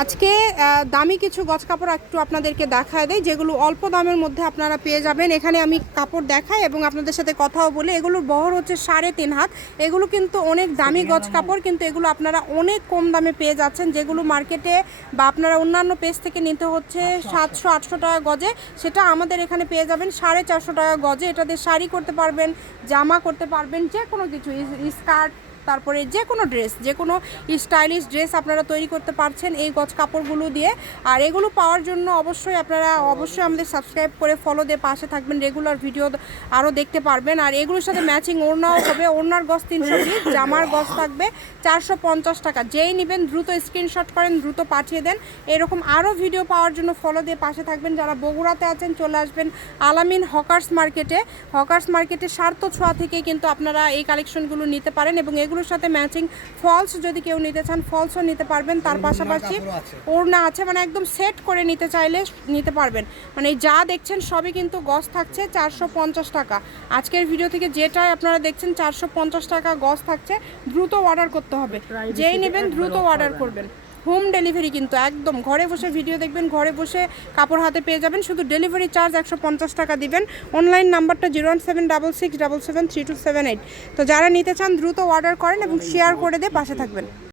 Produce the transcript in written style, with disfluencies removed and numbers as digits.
আজকে দামি কিছু গজ কাপড় একটু আপনাদেরকে দেখায় দেয়, যেগুলো অল্প দামের মধ্যে আপনারা পেয়ে যাবেন। এখানে আমি কাপড় দেখাই এবং আপনাদের সাথে কথাও বলি। এগুলোর বহর হচ্ছে 3.5 হাত। এগুলো কিন্তু অনেক দামি গজ কাপড়, কিন্তু এগুলো আপনারা অনেক কম দামে পেয়ে যাচ্ছেন। যেগুলো মার্কেটে বা আপনারা অন্যান্য পেজ থেকে নিতে হচ্ছে 700-800 টাকা গজে, সেটা আমাদের এখানে পেয়ে যাবেন 450 টাকা গজে। এটা দিয়ে শাড়ি করতে পারবেন, জামা করতে পারবেন, যে কোনো কিছু, স্কার্ট, তারপরে যে কোনো ড্রেস, যে কোনো স্টাইলিশ ড্রেস আপনারা তৈরি করতে পারছেন এই গজ কাপড়গুলো দিয়ে। আর এগুলো পাওয়ার জন্য অবশ্যই আপনারা আমাদের সাবস্ক্রাইব করে ফলো দিয়ে পাশে থাকবেন, রেগুলার ভিডিও আরও দেখতে পারবেন। আর এগুলোর সাথে ম্যাচিং ওড়নাও হবে। ওড়নার গজ 320, জামার গজ থাকবে 450 টাকা। যেই নেবেন দ্রুত স্ক্রিনশট করেন, দ্রুত পাঠিয়ে দেন। এরকম আরও ভিডিও পাওয়ার জন্য ফলো দিয়ে পাশে থাকবেন। যারা বগুড়াতে আছেন চলে আসবেন আলামিন হকার্স মার্কেটে স্বার্থ ছোঁয়া থেকে কিন্তু আপনারা এই কালেকশনগুলো নিতে পারেন। এবং এগুলোর সাথে ম্যাচিং ফলস যদি কেউ নিতে চান ফলসও নিতে পারবেন। তার পাশাপাশি ওড়না আছে, মানে একদম সেট করে নিতে চাইলে নিতে পারবেন। মানে যা দেখছেন সবই কিন্তু গজ থাকছে 450 টাকা। আজকের ভিডিও থেকে যেটাই আপনারা দেখছেন 450 টাকা গজ থাকছে। দ্রুত অর্ডার করতে হবে, যেই নেবেন দ্রুত অর্ডার করবেন। হোম ডেলিভারি কিন্তু একদম ঘরে বসে ভিডিও দেখবেন, ঘরে বসে কাপড় হাতে পেয়ে যাবেন। শুধু ডেলিভারি চার্জ 150 টাকা দিবেন। অনলাইন নাম্বারটা 01766773278। তো যারা নিতে চান দ্রুত অর্ডার করেন এবং শেয়ার করে দিয়ে পাশে থাকবেন।